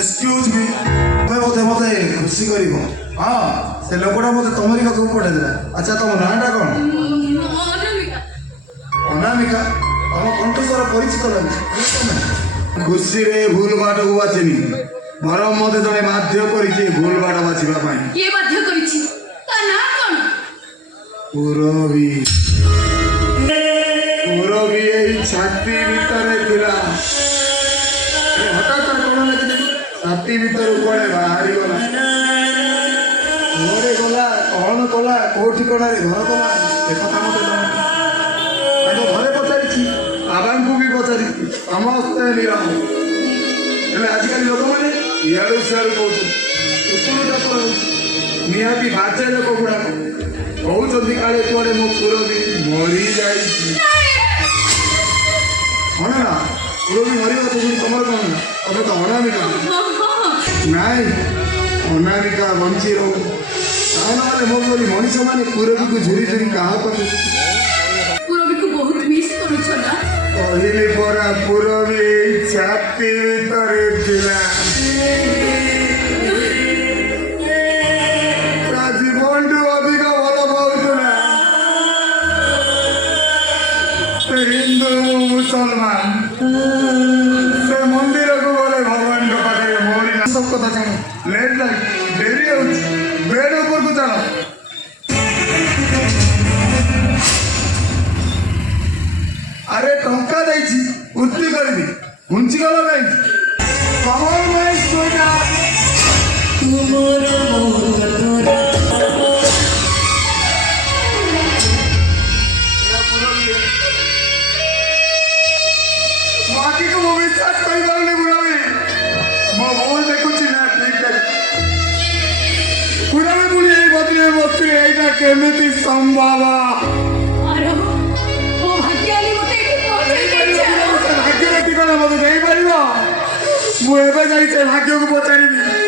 excuse me मते मते खुशी करिवो हां से लोकटा मते तमरी का पठे देला अच्छा तुम नाटा कोन अनामिका तुम कंठ स्वर परिचित लगे खुशी रे भूल बाट को बाचनी बरम मते जने बाध्य करिछि भूल बाट बाचिबा पई के बाध्य करिछि ता ना कोन पुरवी এই ছাতি ভিতরে ଥିଲା হঠাৎ কোন লাগি ছাতি ভিতরে কোড়ে বাহারি গলা ঘরে গলা কোন কলা কোঠি কোণারে ঘর কলা এ কথা মতে আমি ঘরে পচারিছি বাবাଙ୍କୁ ବି ପଚାରିছি ସମସ୍ତେ ନିରାମ ହେଲେ ଆଜିକାଲି ଲୋକମାନେ ଇଆଡୁ ସିଆଡୁ କହୁଛନ୍ତି କୁକୁରଟା ତ ନିହାତି ବାଜେ ଲୋକ ଗୁଡାକ କହୁଛନ୍ତି କାଳେ କୁଆଡେ ମୋ ପୁର ବି ମରିଯାଇଛି ଅଣା ପୁରବି ମରିବ ତୁମେ ତମର କ'ଣ ନା ତମେ ତ ଅନାମିକା ନାଇଁ ଅନାମିକା ବଞ୍ଚି ରହୁ ତା ନହେଲେ ମୋ ପରି ମଣିଷମାନେ ପୁରବିକୁ ଝୁରି ଝୁରି କାହା ପାଖକୁ ପୁରବିକୁ ବହୁତ ମିସ୍ କରୁଛ ନା କହିଲି ପରା ପୁରବି ଛାତି ଭିତରେ ଥିଲା ତା ଜୀବନଠୁ ଅଧିକ ଭଲ ପାଉଥିଲା ହିନ୍ଦୁ मुसलमान से मंदिर को गले भगवान के पाखे मोरी सब कथा जान लेट लाग देरी हो बेड ऊपर को चलो अरे टंका दैछि उर्ती करबी हुंची गला नहीं कमल में सोना तुमरो मोर बाकी को वो विश्वास कोई बार नहीं बुलावी मैं बोल दे कुछ ना ठीक है पूरा में बोली यही बात है ना केमिति संभव अरे वो भाग्यवाली मते एठी पहुंचै गेछ भाग्यवती कोन मते नहीं परिबो मु एबे जाई से भाग्य को पचारिबी